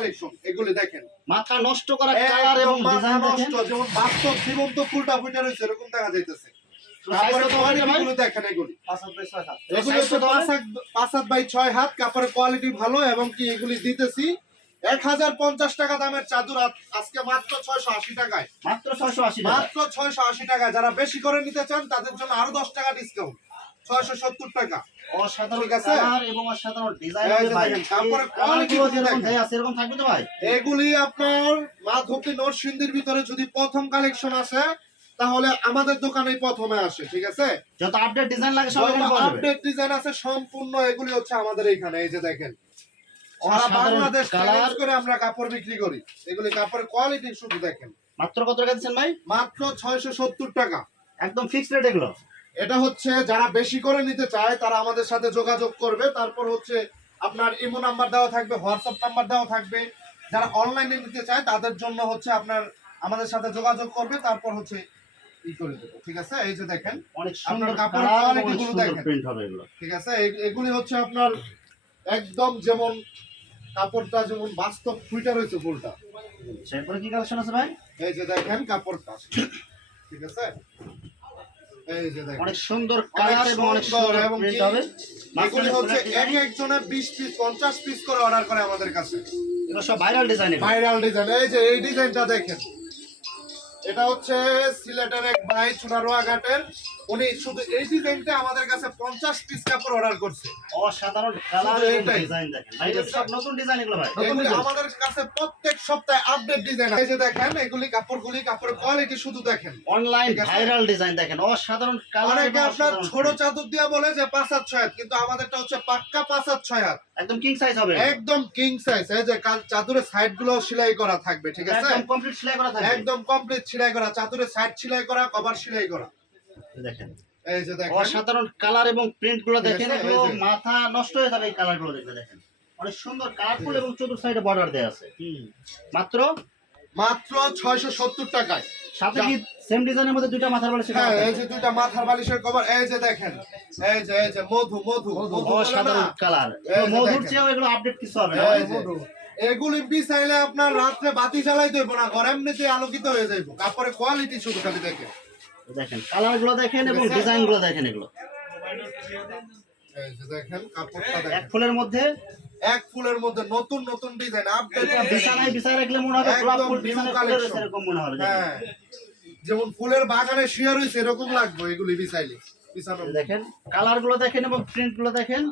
Collection এগুলি দেখেন, মাথা নষ্ট করা কালার এবং মাথা ডিজাইন নষ্ট, দেখেন। যেমন বাস্তব জীবন্ত ফুলটা ফুটে রয়েছে এরকম দেখা যাইতেছে। তারপরে কোয়ালিটিগুলো দেখেন, এগুলি এগুলি হচ্ছে 5 বাই 6 হাত, কাপড়ের কোয়ালিটি ভালো এবং কি এগুলি দিতেছি 1050 টাকা দামের চাদর আজকে মাত্র 680 টাকায়, মাত্র 680 টাকা। মাত্র 680 টাকায়। যারা বেশি করে নিতে চান তাদের জন্য আরো 10 টাকা ডিসকাউন্ট, 670 টাকা। অসাধারণ ঠিক আছে? কালার এবং অসাধারণ ডিজাইন এই হবে যে ভাই। দেখেন, তারপরে কোয়ালিটি কোয়ালিটি যেরকম দেখেন। দেয়া আছে এরকম থাকবে তো ভাই? এগুলি আপনার মাধবদী নরসিংদীর ভিতরে যদি প্রথম কালেকশন আসে তাহলে আমাদের দোকানেই প্রথমে আসে। ঠিক আছে? যত আপডেট ডিজাইন লাগে সব এখানে পাওয়া যাবে। আপডেট ডিজাইন আছে সম্পূর্ণ, এগুলি হচ্ছে আমাদের এইখানে। এই যে দেখেন, সারা অসাধারণ বাংলাদেশ কালার। চ্যালেঞ্জ করে আমরা কাপড় বিক্রি করি। এগুলি কাপড়ের কোয়ালিটি শুধু দেখেন, মাত্র কত টাকা দিচ্ছেন ভাই? মাত্র 670 টাকা। একদম ফিক্সড রেট এগুলো। এটা হচ্ছে যারা বেশি করে নিতে চায় তারা আমাদের সাথে যোগাযোগ করবে। তারপর হচ্ছে আপনার ইমো নাম্বার দেওয়া থাকবে, হোয়াটসঅ্যাপ নাম্বার দেওয়া থাকবে। যারা অনলাইনে নিতে চায় তাদের জন্য হচ্ছে আপনার আমাদের সাথে যোগাযোগ করবে, তারপর হচ্ছে ই করে দেবো। ঠিক আছে? এই যে দেখেন, অনেক আপনার সুন্দর কাপড়ের কালার কোয়ালিটি এবং গুলো সুন্দর দেখেন। প্রিন্ট হবে এগুলো। ঠিক আছে? এগুলি হচ্ছে আপনার একদম যেমন কাপড়টা যেমন বাস্তব ফুইটা রয়েছে ফুলটা। এরপরে কি কালেকশন আছে ভাই? এই যে দেখেন কাপড়টা। ঠিক আছে? এই যে দেখেন, অনেক সুন্দর কালার এবং অনেক সুন্দর এবং প্রিন্ট কি হবে। এগুলি হচ্ছে এক একজনের 20 পিস 50 পিস করে অর্ডার করে আমাদের কাছে। এগুলো সব ভাইরাল ডিজাইন। Viral design. এই যে এই ডিজাইনটা দেখেন, এটা হচ্ছে সিলেটের এক ভাই চুনারোয়া ঘাটের, উনি শুধু এই ডিজাইনটা আমাদের কাছে 50 পিস কাপড় অর্ডার করছে। অসাধারণ কালার শুধু এবং এটাই। ডিজাইন দেখেন ভাই। এগুলো সব নতুন ডিজাইন এগুলো ভাই। নতুন এগুলি ডিজাইন। আমাদের কাছে প্রত্যেক সপ্তাহে আপডেট ডিজাইন। এই যে দেখেন, এগুলি কাপড়ের কোয়ালিটি শুধু দেখেন। অনলাইন ঠিক আছে? ভাইরাল ডিজাইন দেখেন। অসাধারণ কালার অনেকে এবং আপনার অসাধারণ ছোট print। চাদর দিয়া বলে যে 5 হাত 6 হাত, কিন্তু আমাদেরটা হচ্ছে পাক্কা 5 হাত 6 হাত, একদম কিং সাইজ হবে। একদম কিং সাইজ। এই যে চাদরের সাইড গুলো সেলাই করা থাকবে। ঠিক আছে? একদম কমপ্লিট সেলাই করা থাকবে। একদম কমপ্লিট সেলাই করা, চাদরের সাইড সেলাই করা, কভার সেলাই করা। দেখেন এই যে দেখেন, অসাধারণ কালার এবং প্রিন্ট গুলো দেখেন। ঠিক আছে? এগুলো এই যে। মাথা নষ্ট হয়ে যাবে এই কালার গুলো দেখে। দেখেন অনেক সুন্দর কালারফুল এবং চতুর সাইডে বর্ডার দেয়া আছে। মাত্র মাত্র 670 টাকায়। সাথে কি সেম ডিজাইনের মধ্যে দুইটা মাথার বালিশ? হ্যাঁ, এই যে দুইটা মাথার বালিশের কভার। এই যে দেখেন, এই যে মধু বলে অসাধারণ না? কালার। এই যে মধুর দেখেন। চেয়েও এগুলো আপডেট কিছু হবে না। এই যে, এগুলি বিছাইলে আপনার রাত্রে বাতি জ্বালাই দেব না, ঘর এমনিতে আলোকিত হয়ে যাইব। কাপড়ের কোয়ালিটি শুধু খালি দেখেন। দেখেন কালার গুলো দেখেন এবং ডিজাইন গুলো দেখেন। এগুলো এই যে দেখেন কাপড়টা এক দেখেন, ফুলের মধ্যে এক ফুলের মধ্যে নতুন নতুন ডিজাইন আপডেট। বিছানায় বিছায় রাখলে মনে হবে গোলাপ একদম ফুল new বিছানায় ফুলে collection। রয়েছে এরকম মনে হবে। দেখেন। হ্যাঁ, যেমন ফুলের বাগানে শুয়ে রয়েছে এরকম লাগবে এগুলি বিছাইলে। বিছানো দেখেন কালার গুলো দেখেন এবং প্রিন্ট গুলো দেখেন।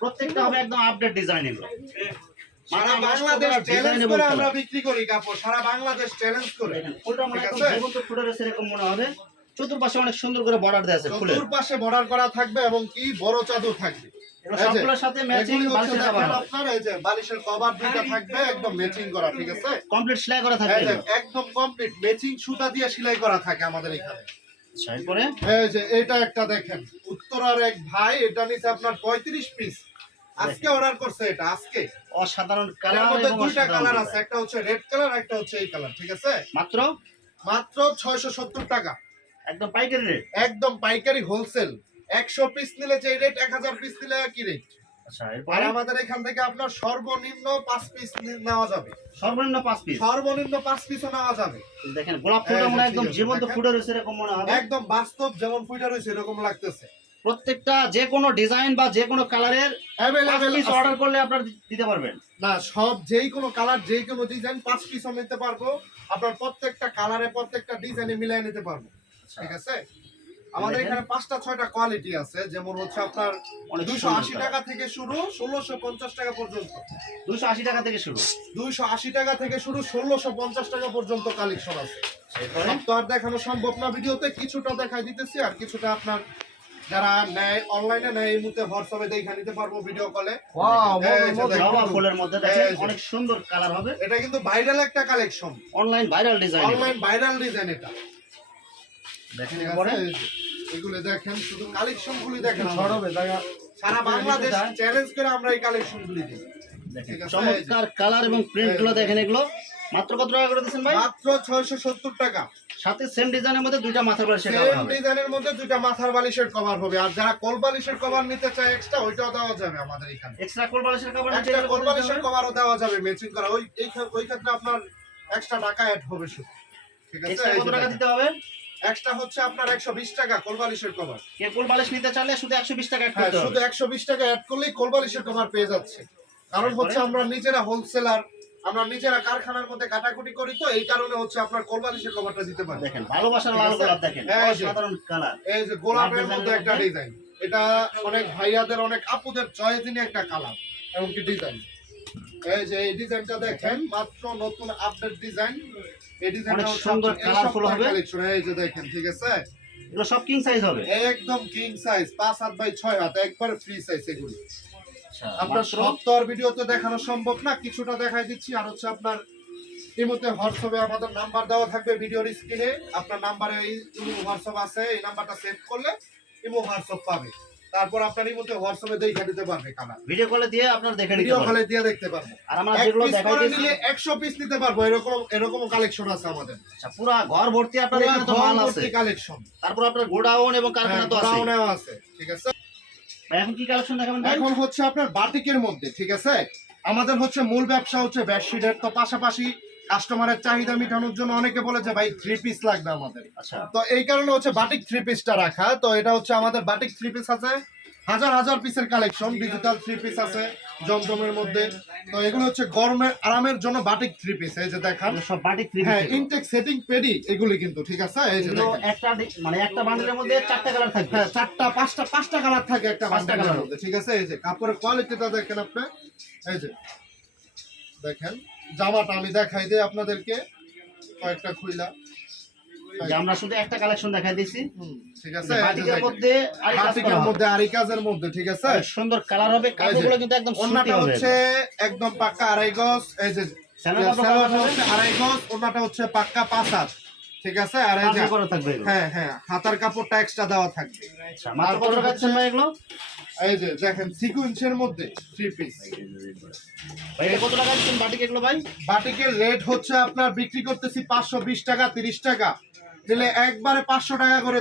প্রত্যেকটা হবে একদম আপডেট ডিজাইন। এগুলো সারা বাংলাদেশ চ্যালেঞ্জ করে আমরা বিক্রি করি কাপড়, সারা বাংলাদেশ চ্যালেঞ্জ করে। দেখেন ফুলটা মনে ঠিক একদম আছে? জীবন্ত ফুলে রয়েছে এরকম মনে হবে। চতুর্পাশে অনেক সুন্দর করে বর্ডার দেয়া আছে ফুলের। চতুর্পাশে বর্ডার করা থাকবে এবং কি বড় চাদর থাকবে। এগুলো সবগুলোর সাথে ম্যাচিং এগুলি হচ্ছে বালিশের দেখেন কভার আপনার, এই যে বালিশের কভার দুইটা থাকবে একদম ম্যাচিং করা। ঠিক আছে? কমপ্লিট সেলাই করা থাকবে। এই যে একদম কমপ্লিট ম্যাচিং সুতা দিয়ে সেলাই করা থাকে আমাদের এখানে। আচ্ছা এরপরে এই যে এটা একটা দেখেন, উত্তরার এক ভাই, এটা নিচে আপনার 35 পিস আজকে অর্ডার করছে। এটা আজকে অসাধারণ এর কালার মধ্যে এবং দুইটা অসাধারণ কালার ডিজাইন। আছে, একটা হচ্ছে রেড কালার, একটা হচ্ছে এই কালার। ঠিক আছে? মাত্র মাত্র 670 টাকা, একদম পাইকারি রেট। একদম পাইকারি হোলসেল। 100 পিস নিলে যে রেট, 1000 পিস নিলে কি রেট। আচ্ছা আর এরপরে আমাদের এখান থেকে আপনার সর্বনিম্ন 5 পিস নেওয়া যাবে, সর্বনিম্ন 5 পিস। সর্বনিম্ন 5 পিসও নেওয়া যাবে। দেখেন গোলাপ ফুলটা মনে হয় একদম ঠিক আছে, জীবন্ত দেখেন। ফুটে রয়েছে এরকম মনে হবে। একদম বাস্তব যেমন ফুইটা রয়েছে এরকম লাগতেছে। প্রত্যেকটা যে কোনো ডিজাইন বা যে কোনো কালারের অ্যাভেলেবেল অর্ডার করলে আপনারা দিতে পারবেন। না, সব যেই কোনো কালার যেই কোনো ডিজাইন 5 পিসও নিতে পারবো। আপনার প্রত্যেকটা কালারে প্রত্যেকটা ডিজাইনে মিলাই নিতে পারবো। ঠিক আছে? আমাদের এখানে 5টা 6টা কোয়ালিটি আছে, যেমন হচ্ছে আপনার অনেক 280 সুন্দর টাকা থেকে শুরু 1650 টাকা পর্যন্ত। 280 টাকা থেকে শুরু। 280 টাকা থেকে শুরু 1650 টাকা পর্যন্ত কালেকশন আছে। এরপরে সব তো আর দেখানো সম্ভব না ভিডিওতে, কিছুটা দেখাই দিতেছি আর কিছুটা আপনার যারা নেয় অনলাইনে নেয় এই মুহূর্তে হোয়াটসঅ্যাপে দেখে নিতে পারবো ভিডিও কলে। জবা ফুলের মধ্যে দেখেন অনেক সুন্দর কালার হবে। এটা কিন্তু ভাইরাল একটা collection, online viral design. Online viral design এটা। দেখেন ঠিক এরপরে আছে? এগুলো দেখেন, শুধু কালেকশন গুলি দেখেন, সারা বাংলাদেশ চ্যালেঞ্জ করে আমরা এই কালেকশন গুলি দিই। দেখেন ঠিক আছে? চমৎকার কালার এবং প্রিন্ট গুলো দেখেন। এগুলো মাত্র কত টাকা করে দিচ্ছেন ভাই? মাত্র 670 টাকা। সাথে সেম ডিজাইনের মধ্যে দুইটা মাথার বালিশের সেম কভার হবে। ডিজাইনের মধ্যে দুইটা মাথার বালিশের কভার হবে। আর যারা কোল বালিশের কভার নিতে চায় এক্সট্রা, ওইটাও দেওয়া যাবে আমাদের এখানে। এক্সট্রা কোল বালিশের কভার নিতে এক্সট্রা গেলে কোল কত দিতে বালিশের হবে? কভারও দেওয়া যাবে ম্যাচিং করা। ওই ক্ষেত্রে আপনার এক্সট্রা টাকা অ্যাড হবে শুধু। ঠিক আছে, এক্সট্রা কত টাকা দিতে হবে? এক্সট্রা হচ্ছে আপনার 120 টাকা কোল বালিশের কভার। কে কোল বালিশ নিতে চাইলে শুধু 120 টাকা অ্যাড হ্যাঁ, করতে শুধু হবে। 120 টাকা অ্যাড করলেই কোল বালিশের কভার পেয়ে যাচ্ছে। কারণ হচ্ছে আমরা নিজেরা হোলসেলার, আমরা নিজেরা কারখানার মধ্যে কাটাকুটি করি, তো এই কারণে হচ্ছে আপনার কোল বালিশের কভারটা দিতে পারি। দেখেন ভালোবাসার লাল গোলাপ দেখেন, এই যে। সাধারণ কালার। এই যে গোলাপের লাল মধ্যে একটা ডিজাইনের ডিজাইন, এটা অনেক ভাইয়াদের অনেক আপুদের চয়েসিনে একটা কালার এমনকি ডিজাইন। এই যে এই ডিজাইনটা দেখেন, মাত্র নতুন আপডেট ডিজাইন। এই ডিজাইনটা অনেক হচ্ছে সুন্দর আপনার এই কালারফুল সপ্তাহের হবে। কালেকশন। এই যে দেখেন, ঠিক আছে, এগুলো সব কিং সাইজ হবে। একদম কিং সাইজ, 5 হাত বাই 6 হাত, একবার ফ্রি সাইজ এগুলি। আচ্ছা, আপনার মাত্র সব তো আর ভিডিওতে দেখানো সম্ভব না, কিছুটা দেখাই দিচ্ছি। আর হচ্ছে আপনার ইমোতে হোয়াটসঅ্যাপে আমাদের নাম্বার দেওয়া থাকবে ভিডিওর স্ক্রিনে। আপনার নাম্বারে ইমো হোয়াটসঅ্যাপ আছে, এই নাম্বারটা সেভ করলে ইমো হোয়াটসঅ্যাপ পাবে। তারপর আপনার ইমোতে হোয়াটসঅ্যাপে দেখে দিতে পারবে কালার, ভিডিও কলে দিয়ে আপনারা দেখে নিতে ভিডিও পারবেন। কলে দিয়ে দেখতে পারবো। আর আমরা এক যেগুলো পিস করে দেখাইতেছি, নিলে 100 পিস নিতে পারবো, এরকম কালেকশন আছে আমাদের। আচ্ছা পুরো ঘর ভর্তি আপনার এখানে তো মাল আছে। কালেকশন, তারপর আপনার গোডাউন এবং কারখানা তো আছে। ব্রাউনেও আছে। ঠিক আছে, ভাই এখন কি কালেকশন দেখাবেন ভাই? এখন হচ্ছে আপনার বাটিকের মধ্যে। ঠিক আছে, আমাদের হচ্ছে মূল ব্যবসা হচ্ছে বেডশিটের, তো পাশাপাশি কাস্টমারের চাহিদা মেটানোর জন্য অনেকে বলে যে ভাই 3 পিস লাগবে আমাদের, আচ্ছা তো এই কারণে হচ্ছে বাটিক 3 পিসটা রাখা। তো এটা হচ্ছে আমাদের বাটিক 3 পিস আছে, হাজার হাজার পিসের কালেকশন। ডিজিটাল 3 পিস আছে জমজমের মধ্যে। তো এগুলো হচ্ছে গরমের আরামের জন্য বাটিক 3 পিস। এই যে দেখান, এগুলো সব বাটিক থ্রি হ্যাঁ, পিস। ইনটেক সেটিং পেডি এগুলি কিন্তু। ঠিক আছে, এই যে এগুলো দেখেন, একটা মানে একটা বান্ডেলের মধ্যে 4টা কালার থাকবে। হ্যাঁ, 4টা 5টা কালার থাকে একটা 5টা বান্ডেলের কালার মধ্যে। ঠিক আছে, এই যে কাপড়ের কোয়ালিটিটা দেখেন আপনি। এই যে দেখেন, জামাটা আমি দেখাই দিই আপনাদেরকে কয়েকটা খুইলা। যে আমরা শুধু একটা কালেকশন দেখাই দিয়েছি। ঠিক আছে, এই যে বাটিকের দেখেন, মধ্যে আরেক কাজ বাটিকের করা হবে। মধ্যে আরি কাজের মধ্যে। ঠিক আছে, অনেক সুন্দর কালার হবে, কাপড়গুলো কিন্তু একদম সুতি ওন্নাটা হবে। হচ্ছে একদম পাক্কা 2.5 গজ। এই যে স্যালোয়ার কাপড় স্যালোয়ারটা হবে। হচ্ছে 2.5 গজ, ওন্নাটা হচ্ছে পাক্কা 5 হাত। ঠিক আছে, আর এই যে কাজ করা থাকবে এগুলো। হ্যাঁ হ্যাঁ, হাতার কাপড়টা এক্সট্রা দেওয়া থাকবে। আচ্ছা মাত্র কত টাকা দিচ্ছেন ভাই এগুলো? এই যে দেখেন, সিকোয়েন্সের মধ্যে 3 পিস। ভাই এটা কত টাকা দিচ্ছেন বাটিক এগুলো ভাই? বাটিকের রেট হচ্ছে আপনার বিক্রি করতেছি 520 টাকা, 30 টাকা নিলে একবারে 500 টাকা করে